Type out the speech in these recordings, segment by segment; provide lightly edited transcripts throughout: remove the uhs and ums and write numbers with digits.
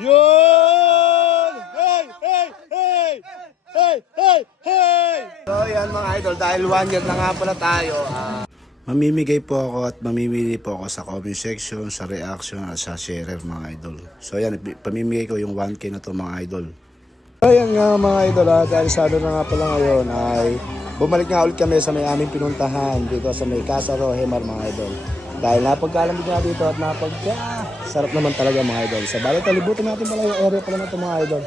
Yun! Hey! Hey! Hey! Hey! Hey! Hey! So yan mga idol, dahil 1 year na nga pala tayo. Mamimigay po ako at mamimili po ako sa comment section, sa reaction at sa sharer mga idol. So yan, pamimigay ko yung 1K na to mga idol. So yan nga mga idol, dahil sado na nga pala ngayon ay bumalik nga ulit kami sa may aming pinuntahan dito sa may Casa Rohemar mga idol. Dahil napagkalamig nga dito at sarap naman talaga mga idol. Sa balik, talibutin natin pala yung area pala na ito mga idol.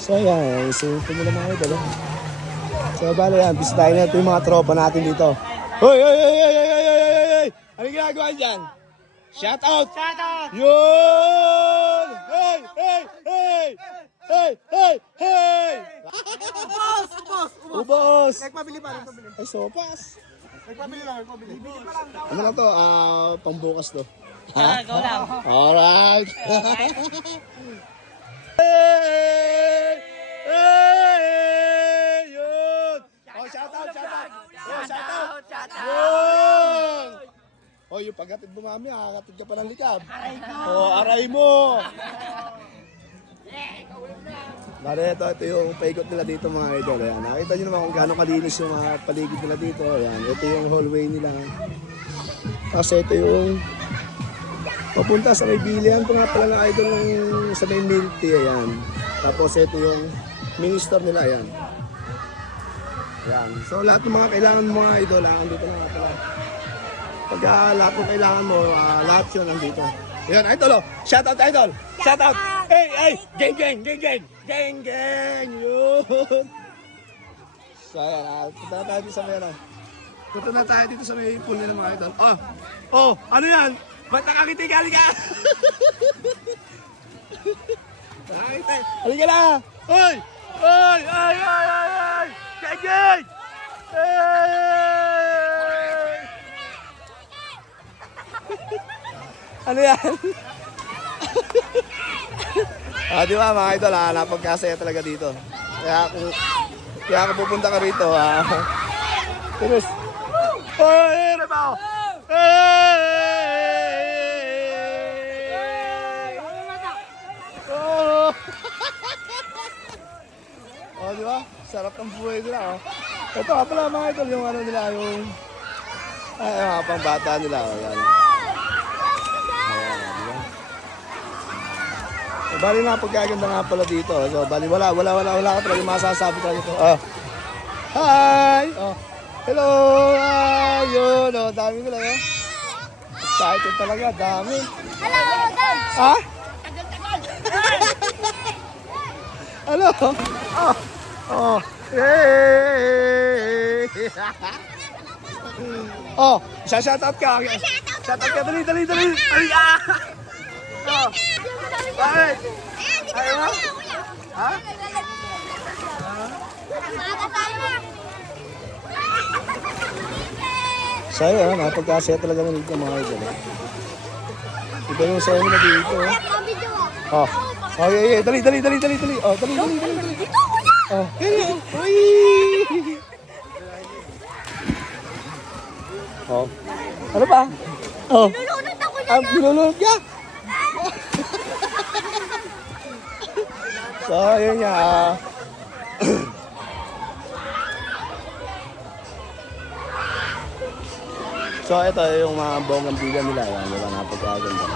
So yan, isinipin nila mga idol. So bali yan, bisitahin natin yung mga tropa natin dito. Hoy, hoy, hoy, hoy, hoy, hoy, hoy, hoy, hoy! Anong ginagawa dyan? Shout out! Shout out! Yun! Hey, hey, hey! Hey, hey, hey! Ubos! Ubos! Ubos! Nagpabili pa, nagpabili. Ay, sopas. Nagpabili lang, nagpabili. Bibili pa lang daw. Ano lang to? Pambukas to. Go lang. Alright! Hey! Hey! Yun! Oh, shout out, shout out! Oh, shout out! Yun! Oh, yung paghatid mo mami, kakatid ka pa ng likab. Oh, aray mo! Bale, ito yung paikot nila dito mga idol. Ayan. Nakita nyo naman kung gaano kalinis yung mga paligid nila dito. Ayan. Ito yung hallway nila. Kasi ito yung papunta sa may bilihan pa nga pala ng idol ng, sa may milk tea. Ayan. Tapos ito yung minister nila. Ayan. Ayan. So lahat ng mga kailangan mo mga idol, dito na nga pala. Pag lahat ng kailangan mo, lahat yun nandito. Ayan, idol oh. Shout out idol. Shout out. Hey, hey. Gang, gang, gang, gang. Gang, gang. Yun. So ayan, punta na tayo dito sa may ano. Punta na tayo dito sa may pool nila mga idol. Oh, oh, ano yan? Ba't nakakiti-gali ka? Nakakita. Halika na. Hoy! Hoy! Ay, ay, ay, ay! Gang, gang! Hey! Ano yan? Di ba mga idol, napagkasaya talaga dito. Kaya kung pupunta ka rito, Tinis. Hey! Ano ba? Hey! Oh! Oh, di ba? Sarap ng buhay nila, oh. Ito nga pala mga idol, yung ano nila, yung mga pangbata nila, oh. Yan. Bali na pagkaganda nga pala dito. So, bali wala ka talaga masasabi talaga dito. Oh. Hi! Oh. Hello! Ayun, oh, dami nila, oh. Excited talaga, dami. Hello, guys! Ha? Hello! Oh! Oh! Hey! Oh, shout out ka. Shout out ka, dali. Ay, Oh! Bakit? Ayaw mo? Ha? Saya, napagkasaya talaga ng dito mga idol. Ito yung saya nila dito. Oh, oh, yeah. Dali. Oh, dali. Oh, yeah. Uy! Oh. Ano ba? Oh. Binulunod ka? So, yun nga. So, ito yung mga bonggang bigan nila. Yan, diba? Napagkaganda.